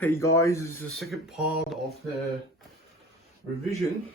Hey guys, this is the second part of the revision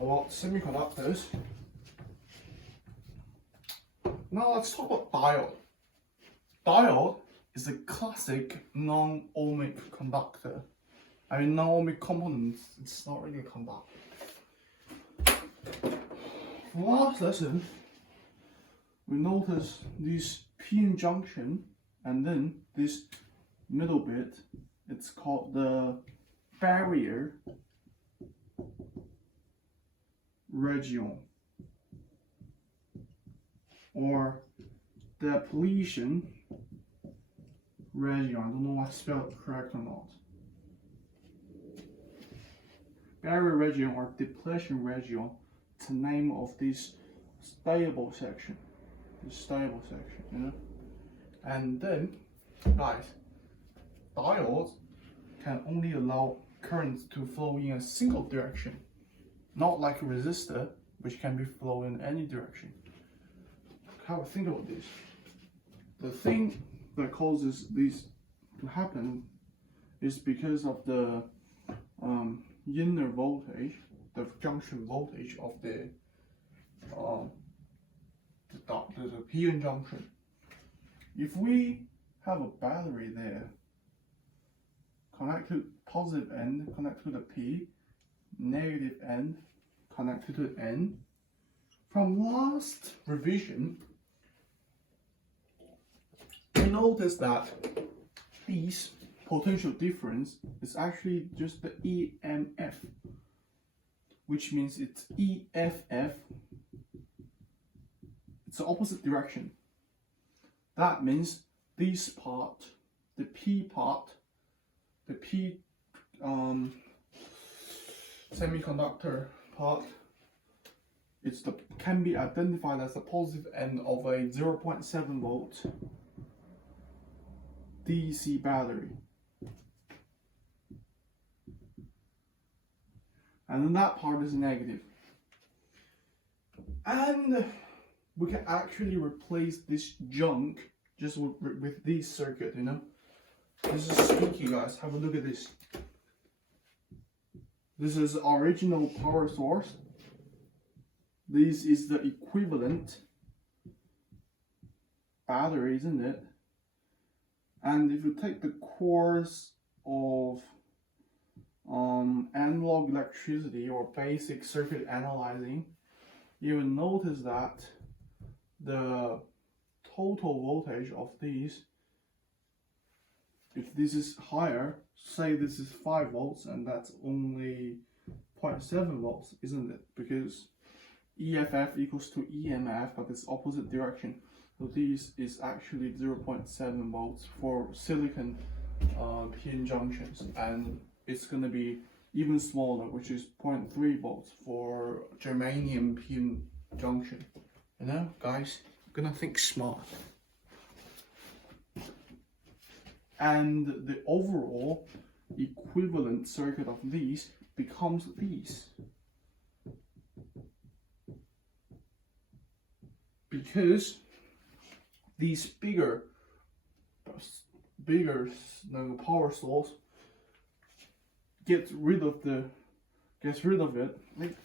about semiconductors. Now let's talk about diode. Diode is a classic non-ohmic conductor. I mean, non-ohmic components, it's not really a conductor. For last lesson, we noticed this p-n junction and then this middle bit, it's called the barrier region or depletion region. I don't know if I spelled it correct or not. Barrier region or depletion region, it's the name of this stable section. You know? And then, guys, diodes can only allow currents to flow in a single direction, not like a resistor, which can be flow in any direction. How to think about this? The thing that causes this to happen is because of the inner voltage, the junction voltage of the p-n junction. If we have a battery there, connect to positive end, connect to the P, negative end, connect to the N. From last revision, we noticed that this potential difference is actually just the EMF, which means it's EFF. It's the opposite direction. That means this part, the P part, the P semiconductor part, can be identified as the positive end of a 0.7 volt DC battery. And then that part is negative. And we can actually replace this junk just with this circuit, you know. This is spooky, guys. Have a look at this. This is original power source. This is the equivalent battery, isn't it? And if you take the course of analog electricity or basic circuit analyzing, you will notice that the total voltage of these, if this is higher, say this is 5 volts and that's only 0.7 volts, isn't it? Because EFF equals to EMF, but it's opposite direction. So this is actually 0.7 volts for silicon p-n junctions, and it's going to be even smaller, which is 0.3 volts for germanium p-n junction. You know, guys, you're gonna think smart. And the overall equivalent circuit of these becomes these. Because these bigger power source gets rid of it, like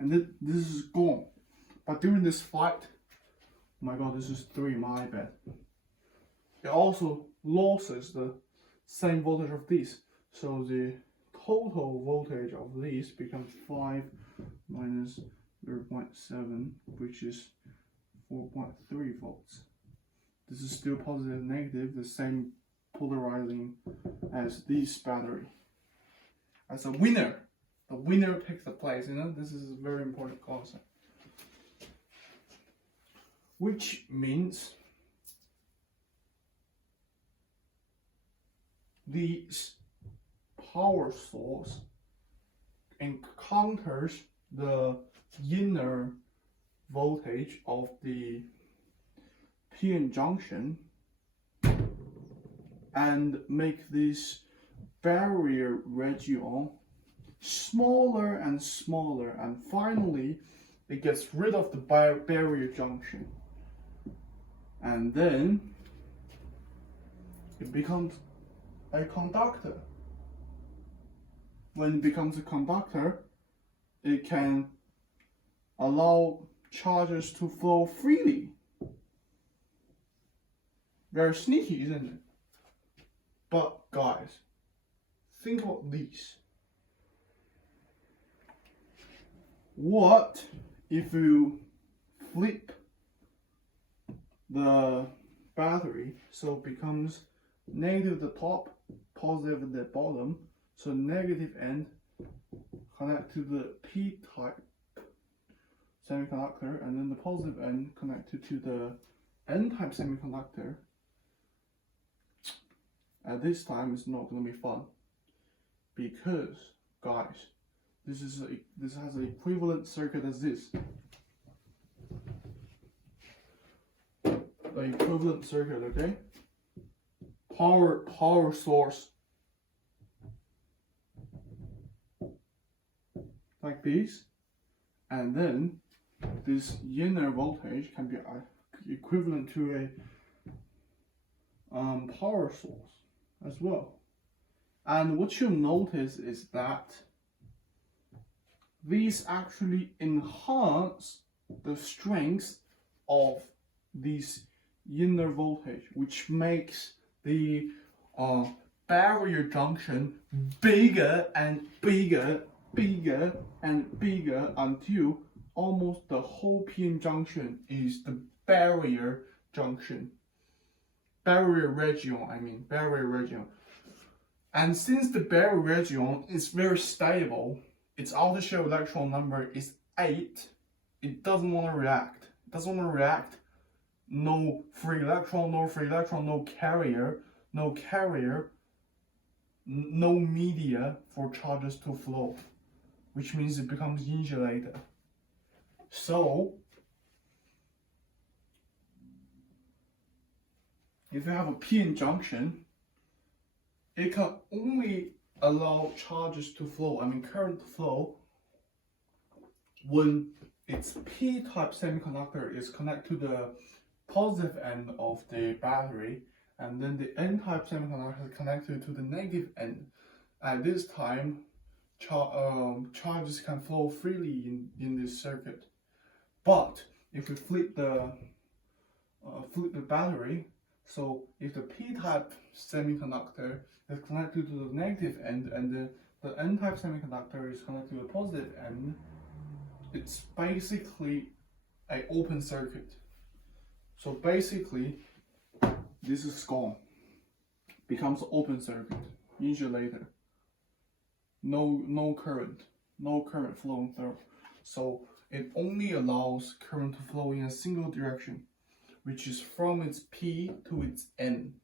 and this is gone. But during this fight, oh my god, this is 3, my bad. It also loses the same voltage of this. So the total voltage of this becomes 5 minus 0.7, which is 4.3 volts. This is still positive and negative, the same polarizing as this battery. As a winner, the winner picks the place, you know, this is a very important concept. Which means this power source encounters the inner voltage of the p-n junction and make this barrier region smaller and smaller, and finally it gets rid of the barrier junction. And then it becomes a conductor. When it becomes a conductor, it can allow charges to flow freely. Very sneaky, isn't it? But guys, think about this. What if you flip the battery so it becomes negative at the top, positive at the bottom, so negative end connect to the p-type semiconductor, and then the positive end connected to the n-type semiconductor. At this time, it's not going to be fun because, guys, this has an equivalent circuit as this. The equivalent circuit, okay? Power source like this, and then this inner voltage can be equivalent to a power source as well. And what you'll notice is that these actually enhance the strength of this inner voltage, which makes the barrier junction bigger and bigger and bigger until almost the whole PN junction is the barrier junction. Barrier region. And since the barrier region is very stable, its outer shell electron number is 8, it doesn't want to react. No free electron, no carrier, no media for charges to flow, which means it becomes insulated. So, if you have a PN junction, it can only allow charges to flow, current to flow, when its p-type semiconductor is connected to the positive end of the battery, and then the n-type semiconductor is connected to the negative end. At this time, charges can flow freely in this circuit. But if we flip the battery, so if the p-type semiconductor is connected to the negative end and the n-type semiconductor is connected to the positive end, it's basically an open circuit. So basically, this is gone. Becomes open circuit, insulator. No current flowing through. So it only allows current to flow in a single direction, which is from its P to its N.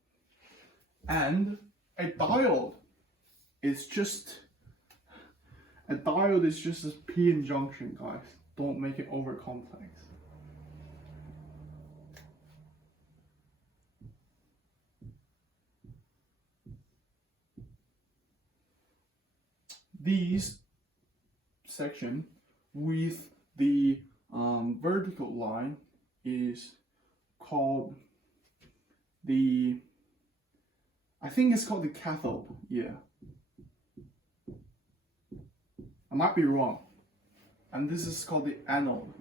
And a diode is just a PN junction, guys. Don't make it over complex. These section with the vertical line is called I think it's called the cathode. Yeah, I might be wrong. And this is called the anode.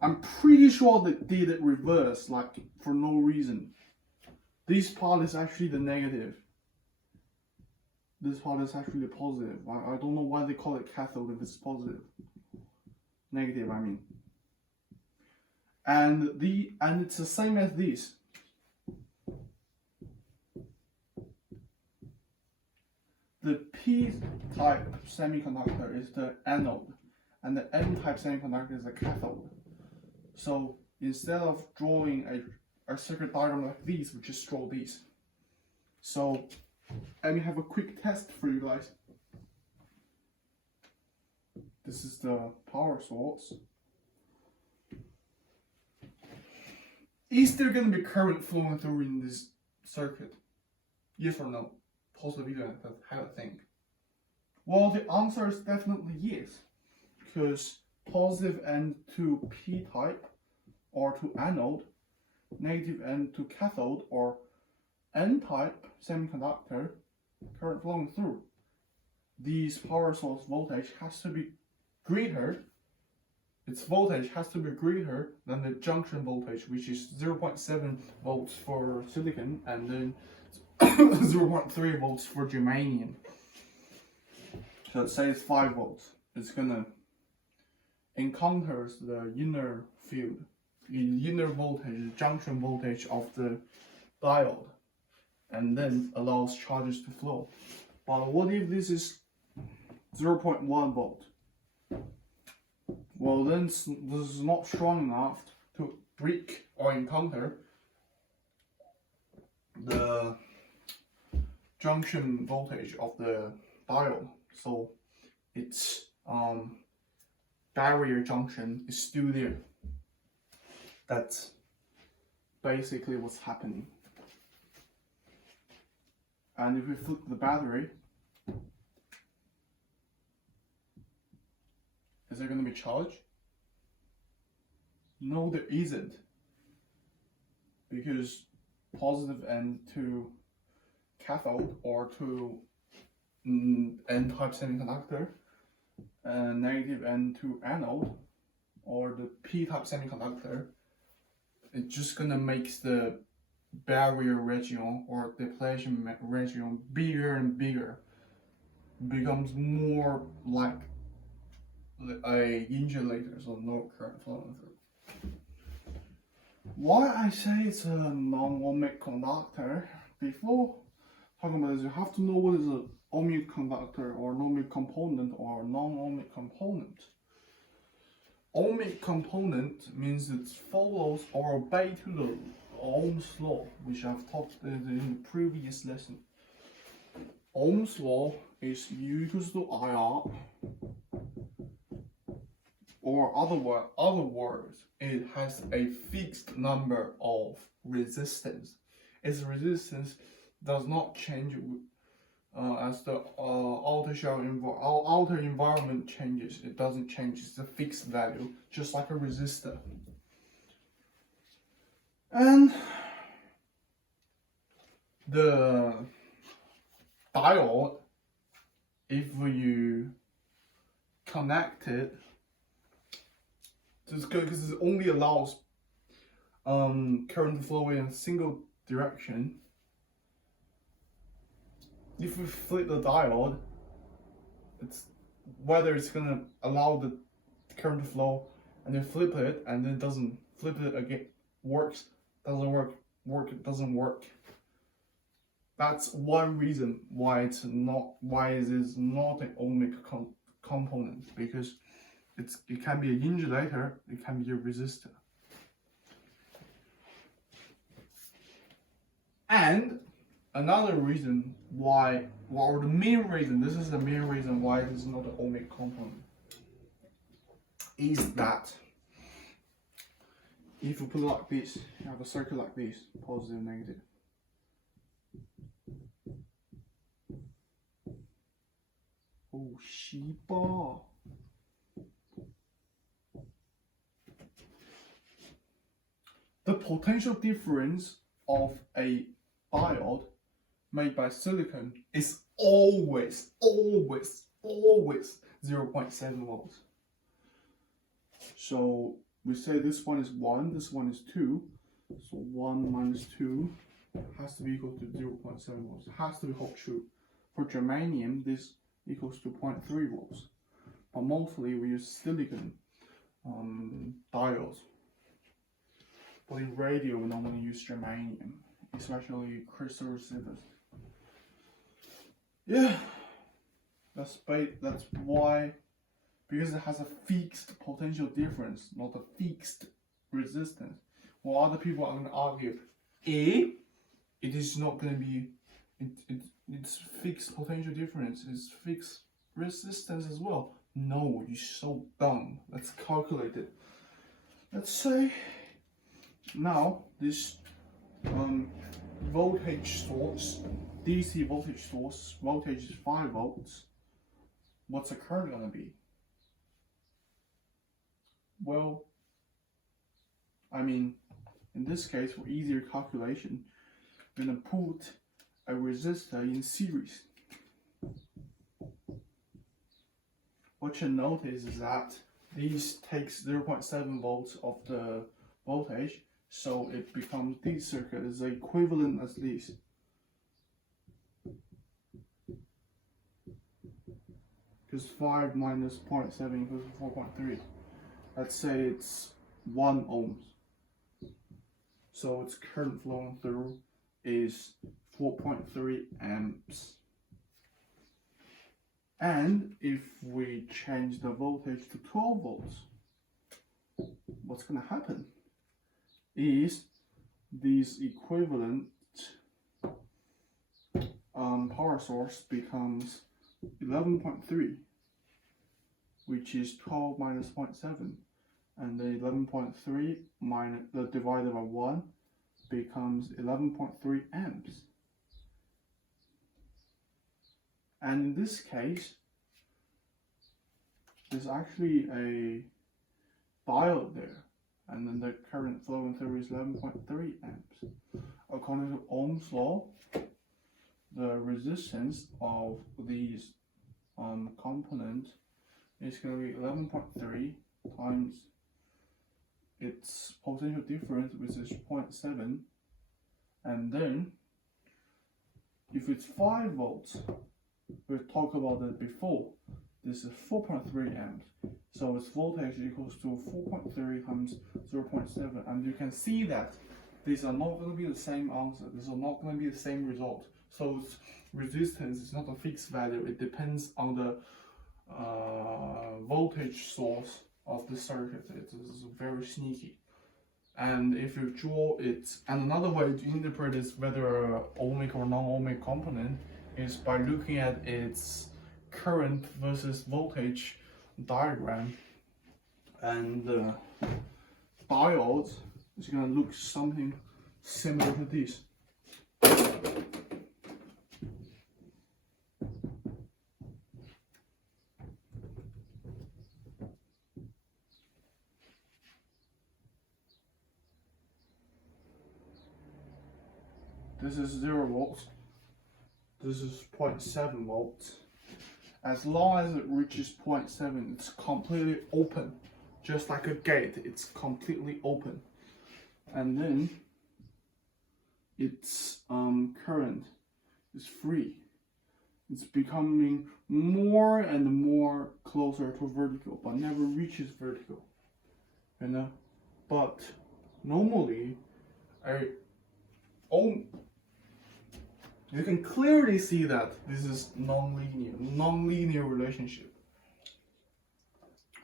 I'm pretty sure they did it reverse, like for no reason. This part is actually the negative. This part is actually the positive. I don't know why they call it cathode if it's positive. Negative, I mean. And it's the same as this. The P-type semiconductor is the anode, and the N-type semiconductor is the cathode. So instead of drawing a circuit diagram like this, we just draw this. So let me have a quick test for you guys. This is the power source. Is there going to be current flowing through in this circuit? Yes or no? Pause the video and have a think. Well, the answer is definitely yes, because positive end to P-type or to anode, negative end to cathode or N-type semiconductor current flowing through, this power source voltage has to be greater, its voltage has to be greater than the junction voltage, which is 0.7 volts for silicon and then 0.3 volts for germanium. So let's say it's 5 volts. It's gonna encounter the inner field, the inner voltage, the junction voltage of the diode, and then allows charges to flow. But what if this is 0.1 volt? Well, then this is not strong enough to break or encounter the junction voltage of the diode. So its barrier junction is still there. That's basically what's happening. And if we flip the battery, is there going to be charge? No, there isn't. Because positive end to cathode or to N-type semiconductor, and negative end to anode or the P-type semiconductor, it's just gonna make the barrier region or depletion region bigger and bigger, becomes more like a insulator, so no current flowing through. Why I say it's a non-ohmic conductor? Before talking about this, you have to know what is an ohmic conductor or an ohmic component or non-ohmic component. Ohmic component means it follows or obeys to the Ohm's law, which I've talked in the previous lesson. Ohm's law is U equals to IR, or other words, it has a fixed number of resistance. Its resistance does not change as the outer environment changes. It doesn't change. It's a fixed value, just like a resistor. And the diode, if you connect it, just because it only allows current to flow in a single direction. If we flip the diode, it's whether it's gonna allow the current to flow, and then flip it, and then it doesn't flip it again. Works, doesn't work. It doesn't work. That's one reason why it is not an ohmic component, because it can be an insulator, it can be a resistor. And another reason why, or the main reason, this is the main reason why it is not an ohmic component, is that if you put it like this, you have a circuit like this, positive, negative. Oh, Shiba. The potential difference of a diode made by silicon is always 0.7 volts. So we say this one is 1, this one is 2. So 1 minus 2 has to be equal to 0.7 volts. It has to hold true. For germanium, this equals to 0.3 volts. But mostly we use silicon diodes. But in radio, we normally use germanium, especially crystal receivers. Yeah, that's why, because it has a fixed potential difference, not a fixed resistance. Well, other people are going to argue, it is not going to be, it's fixed potential difference, it's fixed resistance as well. No, you're so dumb. Let's calculate it. Let's say now this voltage source, DC voltage source, voltage is 5 volts. What's the current going to be? Well, I mean, in this case, for easier calculation, we're gonna put a resistor in series. What you notice is that this takes 0.7 volts of the voltage, so it becomes this circuit is equivalent as this. Because 5 minus 0.7 equals 4.3. Let's say it's 1 ohms. So its current flowing through is 4.3 amps. And if we change the voltage to 12 volts, what's going to happen is this equivalent power source becomes 11.3, which is 12 minus 0.7, and the 11.3 minus divided by 1 becomes 11.3 amps. And in this case, there's actually a diode there, and then the current flowing through is 11.3 amps. According to Ohm's law, the resistance of these components is going to be 11.3 times its potential difference, which is 0.7, and then if it's 5 volts, we've talked about that before, this is 4.3 amps, so its voltage equals to 4.3 times 0.7, and you can see that these are not going to be the same answer, these are not going to be the same result. So its resistance is not a fixed value, it depends on the voltage source of the circuit. It is very sneaky. And if you draw it, and another way to interpret is whether ohmic or non-ohmic component is by looking at its current versus voltage diagram, and the diode is going to look something similar to this. This is 0 volts. This is 0.7 volts. As long as it reaches 0.7, it's completely open. Just like a gate, it's completely open. And then its current is free. It's becoming more and more closer to vertical, but never reaches vertical. You know? But normally, you can clearly see that this is non-linear relationship.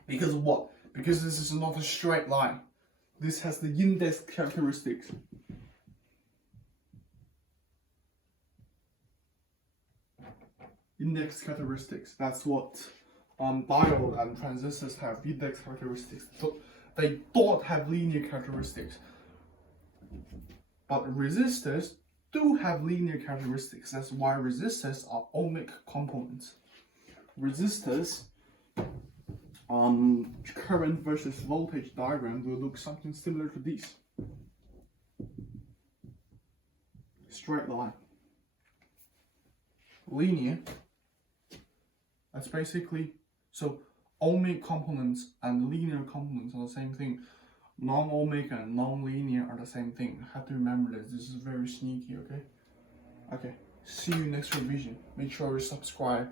Because what? Because this is not a straight line. This has the index characteristics. Index characteristics. That's what diode and transistors have. Index characteristics. So they don't have linear characteristics. But resistors do have linear characteristics. That's why resistors are ohmic components. Resistors, current versus voltage diagram will look something similar to this. Straight line. Linear. That's basically, so ohmic components and linear components are the same thing. Non-ohmic and non-linear are the same thing. You have to remember this. This is very sneaky, okay? Okay, see you next revision. Make sure you subscribe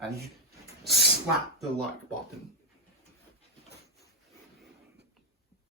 and slap the like button.